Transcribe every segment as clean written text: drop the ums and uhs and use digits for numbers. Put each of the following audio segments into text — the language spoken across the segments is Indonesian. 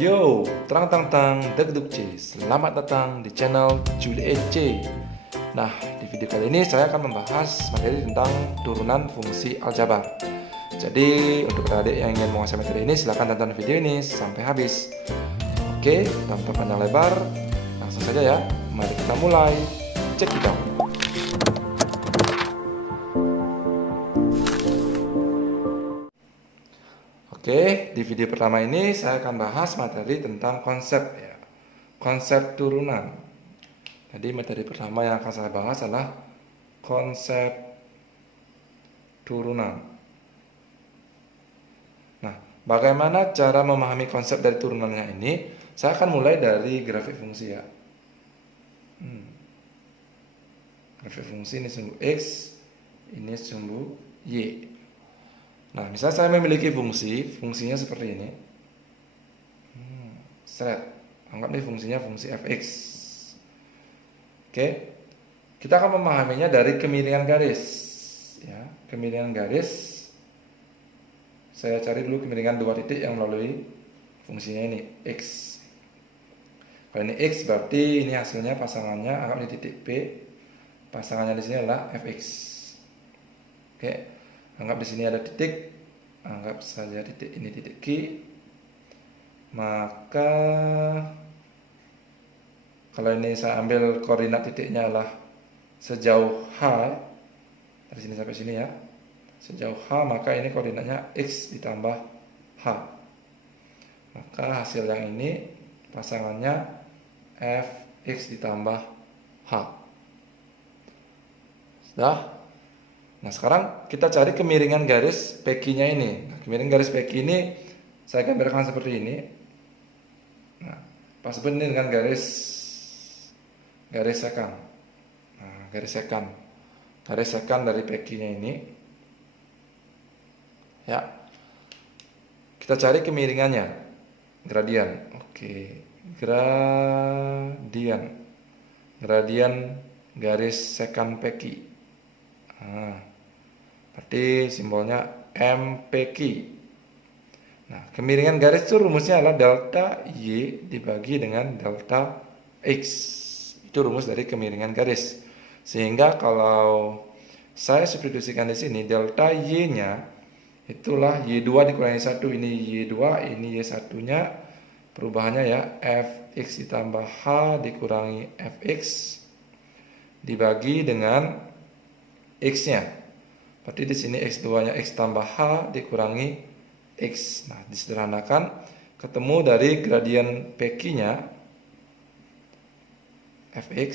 Yo, terang degduk C. Selamat datang di channel Julie C. Nah, di video kali ini saya akan membahas materi tentang turunan fungsi aljabar. Jadi, untuk adik yang ingin menguasai materi ini, silahkan tonton video ini sampai habis. Oke, tanpa panjang lebar, langsung saja ya. Mari kita mulai. Check it out. Oke, di video pertama ini saya akan bahas materi tentang konsep ya. Konsep turunan. Jadi materi pertama yang akan saya bahas adalah konsep turunan. Nah, bagaimana cara memahami konsep dari turunannya ini? Saya akan mulai dari grafik fungsi ya. Grafik fungsi ini sumbu X, ini sumbu Y. Nah, misalnya saya memiliki fungsinya seperti ini. Anggap nih fungsinya fungsi fx. Oke, kita akan memahaminya dari kemiringan garis. Ya, kemiringan garis. Saya cari dulu kemiringan dua titik yang melalui fungsinya ini x. Kalau ini x berarti ini hasilnya pasangannya anggap di titik P. Pasangannya di sini adalah fx. Oke. Anggap di sini ada titik, anggap saja titik ini titik Q, maka kalau ini saya ambil koordinat titiknya adalah sejauh H, dari sini sampai sini ya, sejauh H, maka ini koordinatnya X ditambah H, maka hasil yang ini pasangannya Fx ditambah H. Sudah? Nah, sekarang kita cari kemiringan garis PQ-nya ini. Nah, kemiringan garis PQ ini saya gambarkan seperti ini. Nah, pas ini dengan garis sekant. Nah, garis sekant dari PQ-nya ini. Ya. Kita cari kemiringannya. Gradian. Oke. Gradian garis sekant PQ. Nah, berarti simbolnya MPQ. Nah, kemiringan garis itu rumusnya adalah delta Y dibagi dengan delta X. Itu rumus dari kemiringan garis. Sehingga kalau saya substitusikan di sini, delta Y-nya itulah Y2 dikurangi 1. Ini Y2, ini Y1-nya. Perubahannya ya, Fx ditambah H dikurangi Fx dibagi dengan X-nya. Berarti di sini X2-nya X tambah H dikurangi X. Nah, disederhanakan ketemu dari gradian PQ-nya Fx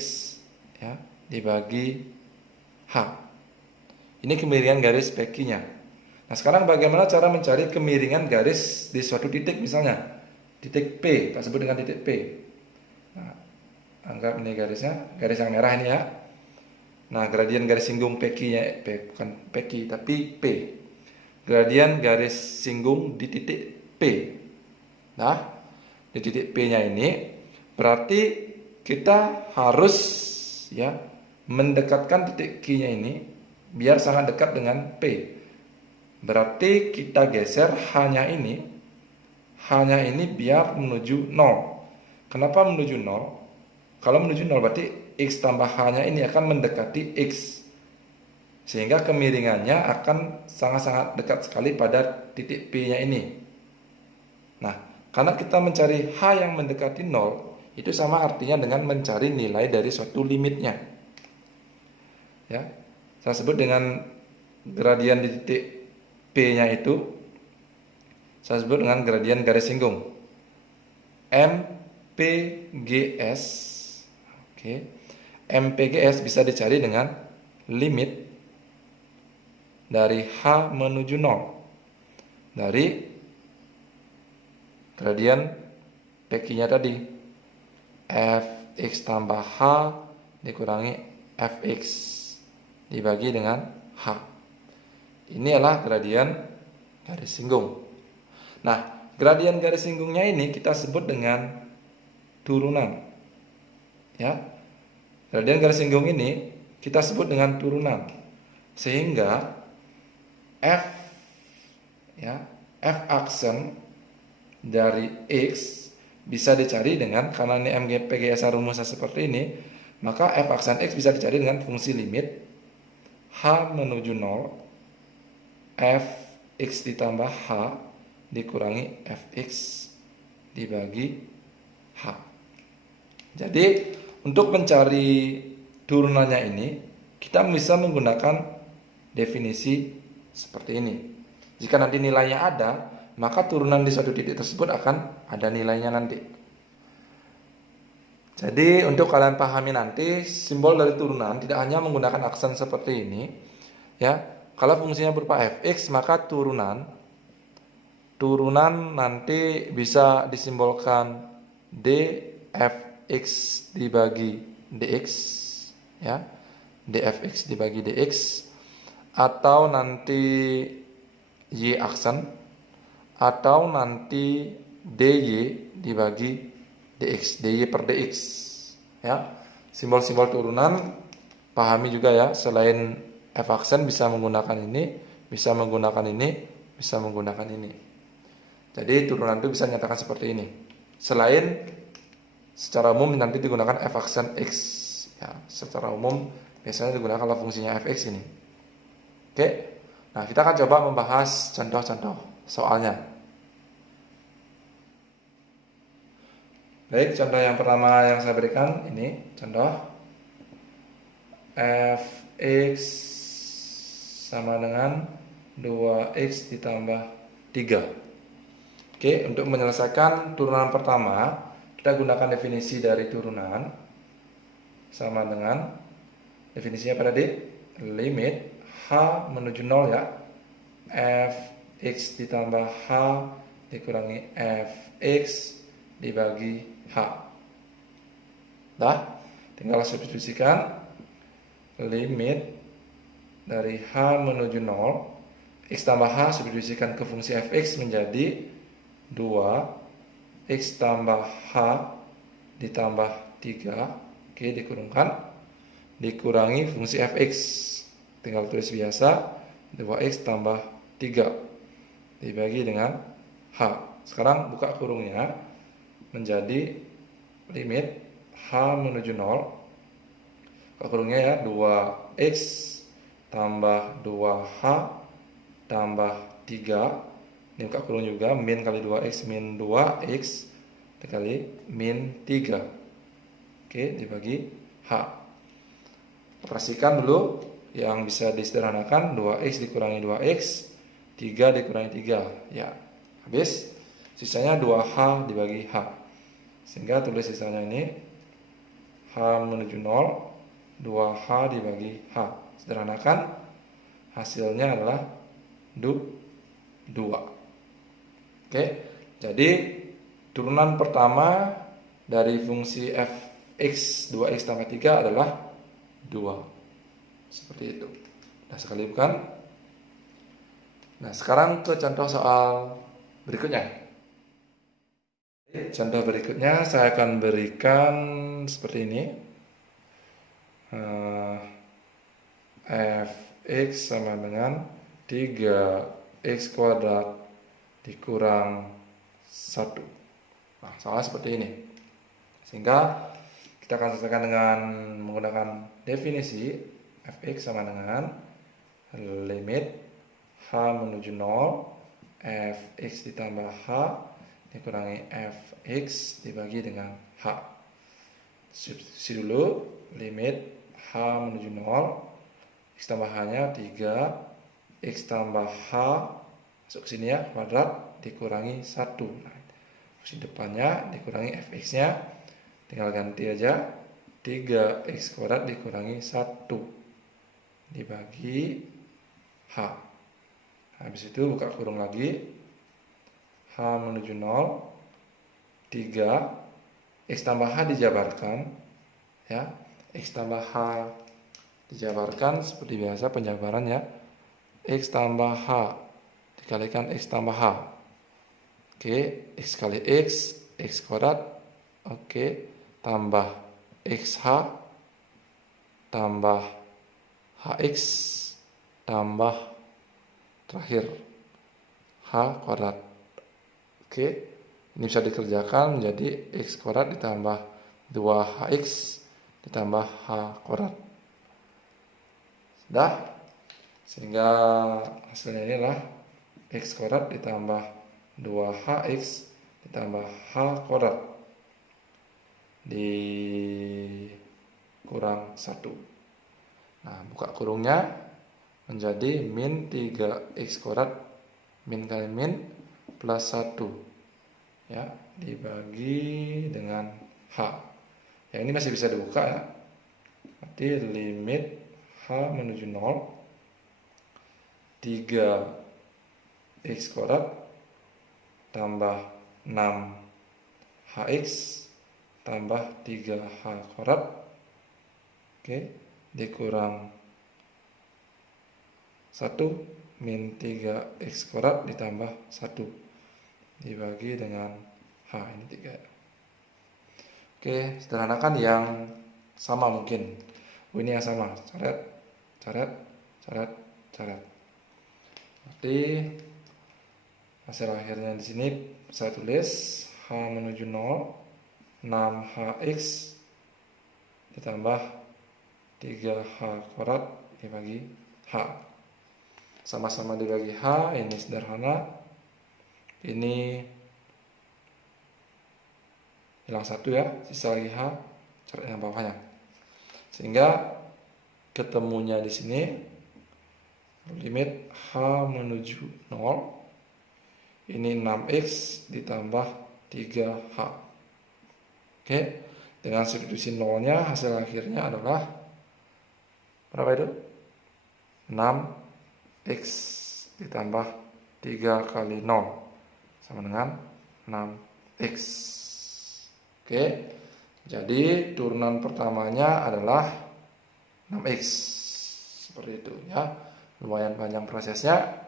ya dibagi H. Ini kemiringan garis PQ-nya. Nah, sekarang bagaimana cara mencari kemiringan garis di suatu titik, misalnya titik P, kita sebut dengan titik P. Nah, anggap ini garisnya, garis yang merah ini ya. Nah, gradian garis singgung PQ-nya, bukan PQ tapi P. Gradian garis singgung di titik P. Nah, di titik P-nya ini berarti kita harus ya mendekatkan titik Q-nya ini biar sangat dekat dengan P. Berarti kita geser H-nya ini biar menuju 0. Kenapa menuju 0? Kalau menuju 0 berarti X tambah H-nya ini akan mendekati X. Sehingga kemiringannya akan sangat-sangat dekat sekali pada titik P-nya ini. Nah, karena kita mencari H yang mendekati 0, itu sama artinya dengan mencari nilai dari suatu limitnya. Ya, saya sebut dengan gradian di titik P-nya itu, saya sebut dengan gradian garis singgung. MPGS. Oke. MPGS bisa dicari dengan limit dari H menuju 0 dari gradian PQ-nya tadi, Fx tambah H dikurangi Fx dibagi dengan H. Ini adalah gradian garis singgung. Nah, gradian garis singgungnya ini kita sebut dengan turunan. Ya. Gradian garis singgung ini kita sebut dengan turunan. Sehingga F aksen dari X bisa dicari dengan, karena ini MGPGSA rumusnya seperti ini, maka f aksen x bisa dicari dengan fungsi limit h menuju 0 f x ditambah h dikurangi fx dibagi h. Jadi untuk mencari turunannya ini kita bisa menggunakan definisi seperti ini. Jika nanti nilainya ada, maka turunan di suatu titik tersebut akan ada nilainya nanti. Jadi untuk kalian pahami nanti, simbol dari turunan tidak hanya menggunakan aksen seperti ini, ya. Kalau fungsinya berupa fx, maka turunan nanti bisa disimbolkan dfx dibagi dx, ya, dfx dibagi dx, atau nanti y aksen, atau nanti dy dibagi dx, dy per dx, ya. Simbol-simbol turunan pahami juga ya, selain f aksen bisa menggunakan ini, bisa menggunakan ini, bisa menggunakan ini. Jadi turunan itu bisa dinyatakan seperti ini. Selain secara umum nanti digunakan f aksen x, ya, secara umum biasanya digunakan kalau fungsinya fx ini. Oke, nah kita akan coba membahas contoh-contoh soalnya. Baik, contoh yang pertama yang saya berikan ini contoh fx sama dengan 2x ditambah 3. Oke, untuk menyelesaikan turunan pertama, kita gunakan definisi dari turunan sama dengan definisinya pada di limit h menuju 0 ya, fx ditambah h dikurangi fx dibagi h. Dah, tinggal substitusikan limit dari h menuju 0, x tambah h substitusikan ke fungsi fx menjadi 2x tambah h ditambah 3, oke, dikurungkan, dikurangi fungsi fx, tinggal tulis biasa 2x tambah 3 dibagi dengan h. Sekarang buka kurungnya menjadi limit h menuju 0, buka kurungnya ya, 2x tambah 2h tambah 3, ini buka kurung juga, min kali 2x min 2x dikali min 3, oke, dibagi h. Operasikan dulu yang bisa disederhanakan, 2x dikurangi 2x, 3 dikurangi 3, ya, habis. Sisanya 2h dibagi h, sehingga tulis sisanya ini h menuju 0, 2h dibagi h. Sederhanakan, hasilnya adalah 2. Oke, jadi turunan pertama dari fungsi fx 2x tambah 3 adalah 2. Seperti itu. Nah, sekali bukan. Nah, sekarang ke contoh soal berikutnya. Contoh berikutnya saya akan berikan seperti ini. Fx sama dengan 3x kuadrat dikurang 1. Nah, soalnya seperti ini. Sehingga kita akan selesaikan dengan menggunakan definisi fx sama dengan limit h menuju 0, fx ditambah h dikurangi fx dibagi dengan h. Substitusi dulu, limit h menuju 0, x tambah h-nya 3, x tambah h masuk ke sini ya, kuadrat dikurangi 1. Nah, fungsi depannya dikurangi fx-nya, tinggal ganti aja, 3x kuadrat dikurangi 1 dibagi h. Habis itu buka kurung lagi, h menuju 0, 3, x tambah h dijabarkan, ya, x tambah h dijabarkan seperti biasa penjabaran ya, x tambah h dikalikan x tambah h, oke, x kali x kuadrat, oke, tambah xh tambah hx tambah terakhir h kuadrat, oke, Ini bisa dikerjakan menjadi x kuadrat ditambah 2hx ditambah h kuadrat. Sudah? Sehingga hasilnya inilah x kuadrat ditambah 2hx ditambah h kuadrat dikurang 1. Nah, buka kurungnya menjadi min 3x kuadrat min kali min plus 1 ya, dibagi dengan h. Yang ini masih bisa dibuka ya. Berarti limit h menuju 0 3x kuadrat tambah 6hx tambah 3h kuadrat, oke, dikurang 1 min 3x kuadrat ditambah 1 dibagi dengan h, ini 3. Oke, sederhanakan yang sama mungkin. Ini yang sama, coret, coret, coret, coret. Berarti hasil akhirnya di sini saya tulis h menuju 0 6hx ditambah 3h kuadrat dibagi h. Sama-sama dibagi h, ini sederhana. Ini hilang 1 ya, sisa lagi h, coret yang bawahnya. Sehingga ketemunya di sini limit h menuju 0 ini 6x ditambah 3h. Oke, dengan substitusi nolnya hasil akhirnya adalah berapa itu? 6x ditambah 3 kali 0 sama dengan 6x. Oke, jadi turunan pertamanya adalah 6x. Seperti itu ya. Lumayan panjang prosesnya,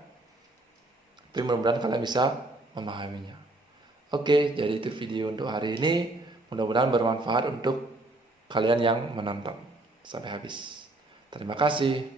tapi mudah-mudahan kalian bisa memahaminya. Oke, jadi itu video untuk hari ini. Mudah-mudahan bermanfaat untuk kalian yang menonton sampai habis. Terima kasih.